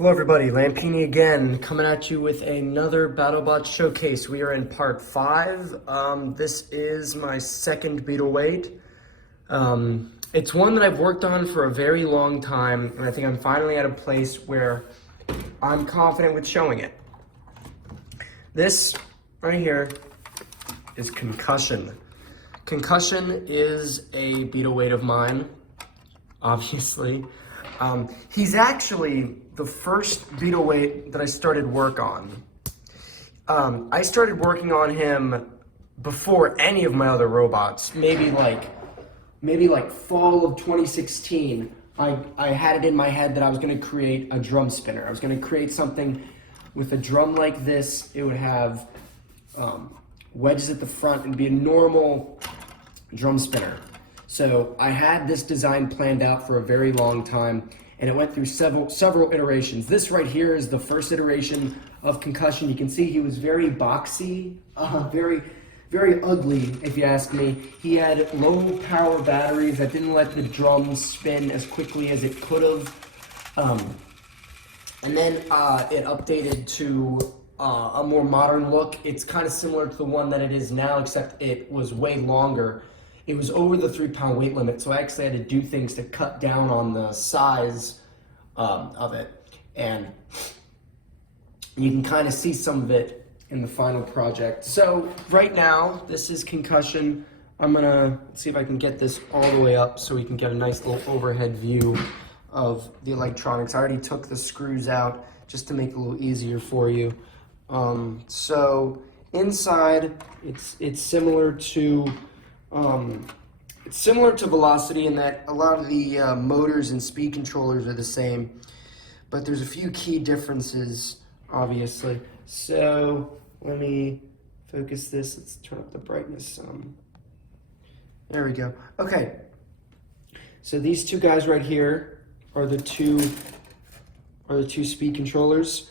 Hello everybody, Lampini again, coming at you with another Battlebot showcase. We are in part 5. This is my second beetleweight. It's one that I've worked on for a very long time, and I think I'm finally at a place where I'm confident with showing it. This right here is Concussion. Concussion is a beetleweight of mine, obviously. He's actually the first beetleweight that I started work on. I started working on him before any of my other robots. Maybe like fall of 2016. I had it in my head that I was going to create a drum spinner. I was going to create something with a drum like this. It would have wedges at the front and be a normal drum spinner. So I had this design planned out for a very long time, and it went through several iterations. This right here is the first iteration of Concussion. You can see he was very boxy, very ugly, if you ask me. He had low power batteries that didn't let the drums spin as quickly as it could have. And then it updated to a more modern look. It's kind of similar to the one that it is now, except it was way longer. It was over the 3-pound weight limit, so I actually had to do things to cut down on the size of it. And you can kind of see some of it in the final project. So right now, this is Concussion. I'm gonna see if I can get this all the way up so we can get a nice little overhead view of the electronics. I already took the screws out just to make it a little easier for you. So inside, it's similar to Velocity in that a lot of the motors and speed controllers are the same, but there's a few key differences, obviously. So let me focus this. Let's turn up the brightness some. There we go. Okay. So these two guys right here are the two speed controllers.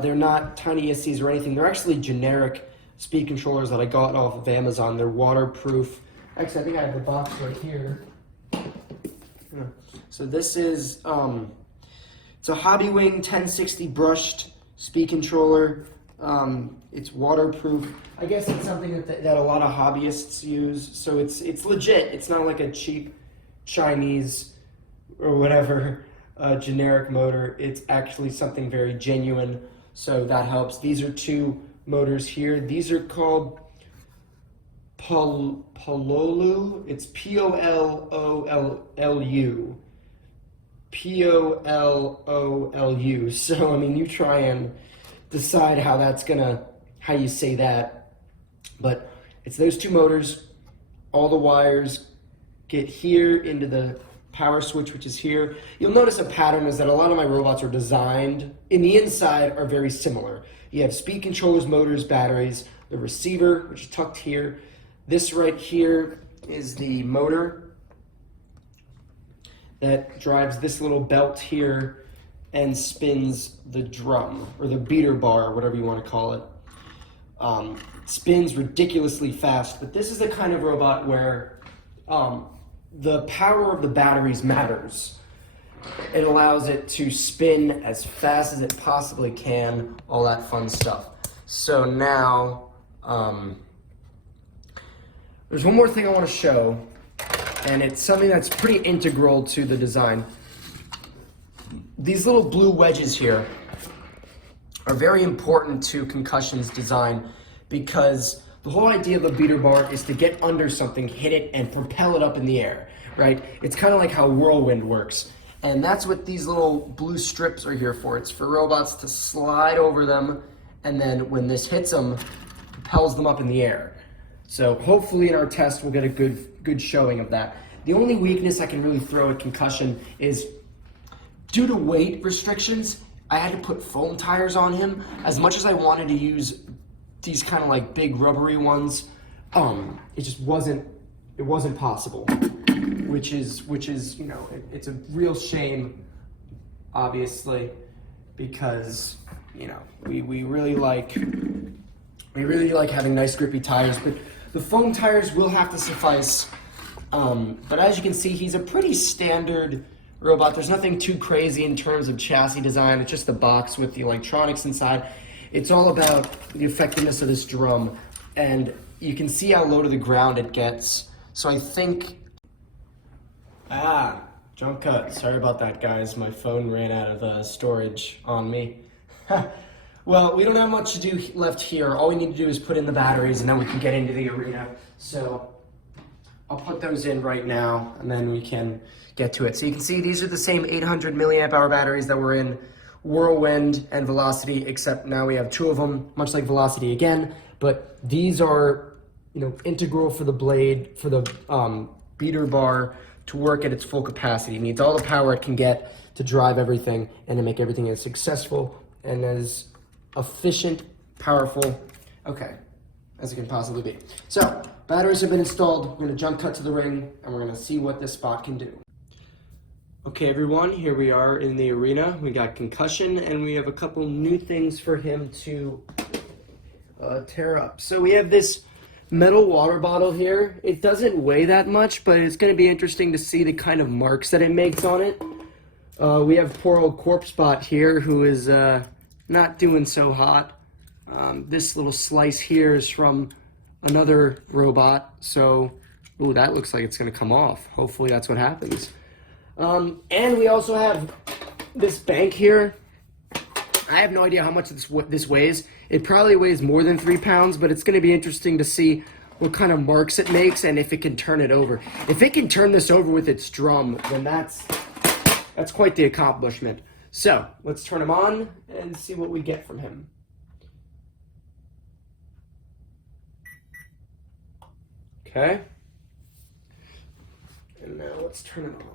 They're not tiny ISCs or anything. They're actually generic speed controllers that I got off of Amazon. They're waterproof. Actually, I think I have the box right here. So this is, it's a Hobbywing 1060 brushed speed controller. It's waterproof. I guess it's something that a lot of hobbyists use. So it's legit. It's not like a cheap Chinese or whatever generic motor. It's actually something very genuine. So that helps. These are two motors here. These are called Pololu. It's P-O-L-O-L-U. P-O-L-O-L-U. So, I mean, you try and decide how you say that. But it's those two motors. All the wires get here into the power switch, which is here. You'll notice a pattern is that a lot of my robots are designed, in the inside, are very similar. You have speed controllers, motors, batteries, the receiver, which is tucked here. This right here is the motor that drives this little belt here and spins the drum, or the beater bar, or whatever you want to call it. It spins ridiculously fast, but this is the kind of robot where the power of the batteries matters. It allows it to spin as fast as it possibly can, all that fun stuff. So now, there's one more thing I want to show, and it's something that's pretty integral to the design. These little blue wedges here are very important to Concussion's design because the whole idea of the beater bar is to get under something, hit it, and propel it up in the air, right? It's kind of like how Whirlwind works. And that's what these little blue strips are here for. It's for robots to slide over them, and then when this hits them, propels them up in the air. So hopefully in our test we'll get a good showing of that. The only weakness I can really throw at Concussion is due to weight restrictions, I had to put foam tires on him. As much as I wanted to use these kind of like big rubbery ones, it just wasn't possible. Which is you know, it's a real shame, obviously, because you know we really like having nice grippy tires, but the foam tires will have to suffice. But as you can see, he's a pretty standard robot. There's nothing too crazy in terms of chassis design. It's just the box with the electronics inside. It's all about the effectiveness of this drum, and you can see how low to the ground it gets. So I think, jump cut. Sorry about that, guys. My phone ran out of storage on me. Well, we don't have much to do left here. All we need to do is put in the batteries, and then we can get into the arena. So I'll put those in right now, and then we can get to it. So you can see these are the same 800 milliamp hour batteries that were in Whirlwind and Velocity, except now we have two of them, much like Velocity again. But these are, integral for the blade, for the beater bar to work at its full capacity. It needs all the power it can get to drive everything and to make everything as successful and as efficient, powerful, as it can possibly be. So, batteries have been installed. We're gonna jump cut to the ring and we're gonna see what this spot can do. Okay, everyone, here we are in the arena. We got Concussion and we have a couple new things for him to tear up. So we have this metal water bottle here. It doesn't weigh that much, but it's gonna be interesting to see the kind of marks that it makes on it. We have poor old Corpse Bot here who is not doing so hot. This little slice here is from another robot, so that looks like it's gonna come off. Hopefully that's what happens. And we also have this bank here. I have no idea how much this weighs. It probably weighs more than 3 pounds, but it's gonna be interesting to see what kind of marks it makes and if it can turn it over. If it can turn this over with its drum, then that's quite the accomplishment. So, let's turn him on and see what we get from him. Okay. And now let's turn him on.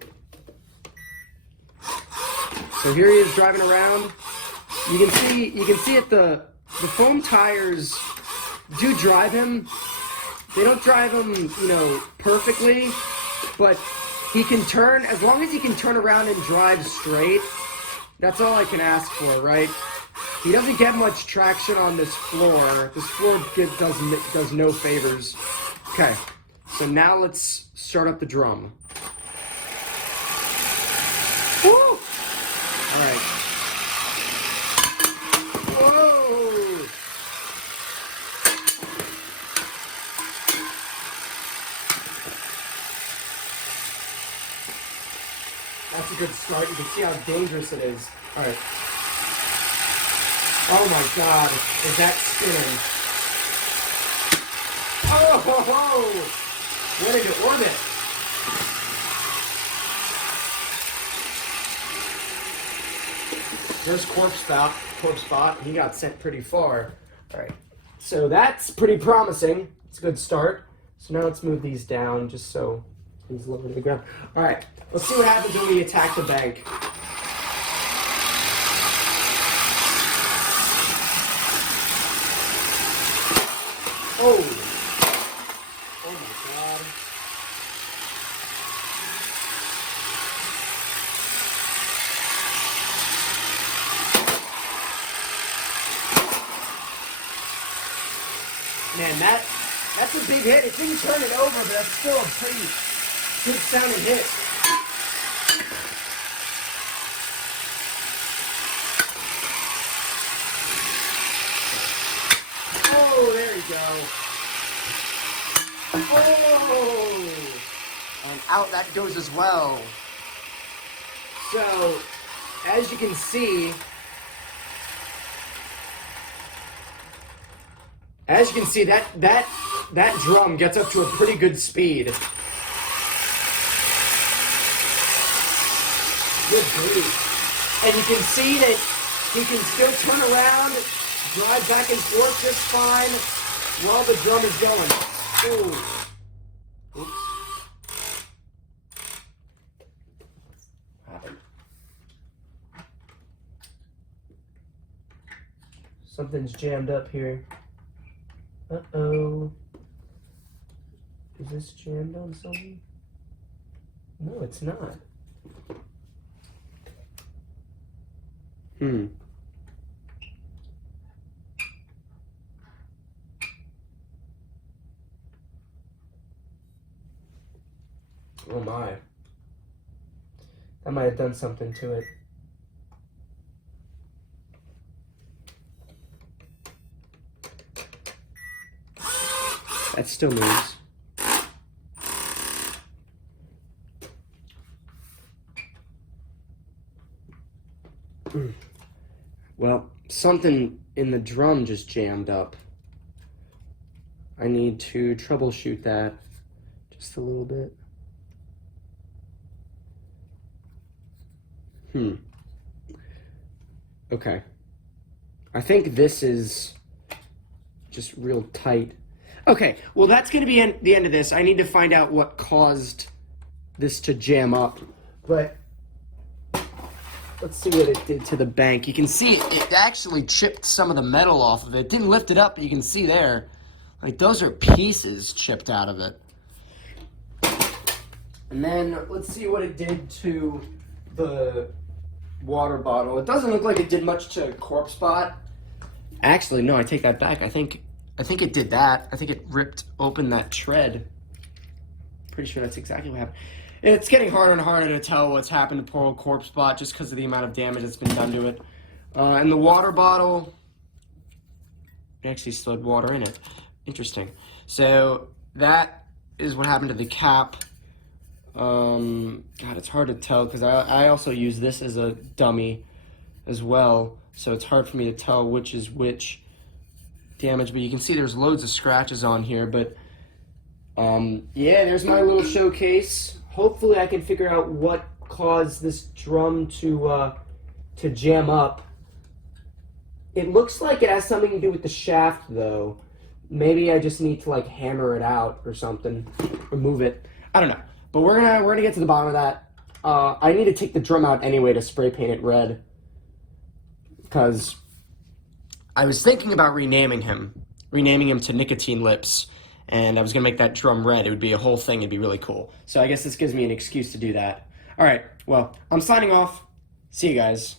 So here he is driving around. You can see it, the foam tires do drive him. They don't drive him, perfectly, but he can turn, as long as he can turn around and drive straight, that's all I can ask for, right? He doesn't get much traction on this floor. This floor does no favors. Okay, so now let's start up the drum. Woo! All right. Whoa! That's a good start. You can see how dangerous it is. All right. Oh my God, is that spinning? Oh ho ho! Went into orbit. There's Corpse Bot. He got sent pretty far. All right. So that's pretty promising. It's a good start. So now let's move these down just so he's lower to the ground. All right. Let's see what happens when we attack the bank. Oh! Oh my God. Man, that's a big hit. It didn't turn it over, but that's still a pretty good sounding hit. Oh, there you go. Oh! And out that goes as well. So, as you can see, that drum gets up to a pretty good speed. Good grief. And you can see that he can still turn around, drive back and forth just fine while the drum is going. Ooh. Oops. Happened. Something's jammed up here. Uh-oh. Is this jammed on something? No, it's not. Oh my. That might have done something to it. That still moves. Well, something in the drum just jammed up. I need to troubleshoot that just a little bit. Okay. I think this is just real tight. Okay, well that's going to be the end of this. I need to find out what caused this to jam up. But let's see what it did to the bank. You can see it actually chipped some of the metal off of it. It didn't lift it up, but you can see there. Like, those are pieces chipped out of it. And then let's see what it did to the water bottle. It doesn't look like it did much to corpse bot. Actually, no, I take that back. I think it did that. I think it ripped open that tread. Pretty sure that's exactly what happened. It's getting harder and harder to tell what's happened to poor old corpse bot just because of the amount of damage that's been done to it. And the water bottle, it actually still had water in it. Interesting. So that is what happened to the cap. God, it's hard to tell because I also use this as a dummy as well, so it's hard for me to tell which is which damage, but you can see there's loads of scratches on here. But yeah, there's my little showcase. Hopefully I can figure out what caused this drum to jam up. It looks like it has something to do with the shaft though. Maybe I just need to like hammer it out or something, or move it. I don't know. But we're gonna get to the bottom of that. I need to take the drum out anyway to spray paint it red, because I was thinking about renaming him to Nicotine Lips, and I was gonna make that drum red. It would be a whole thing. It'd be really cool. So I guess this gives me an excuse to do that. All right. Well, I'm signing off. See you guys.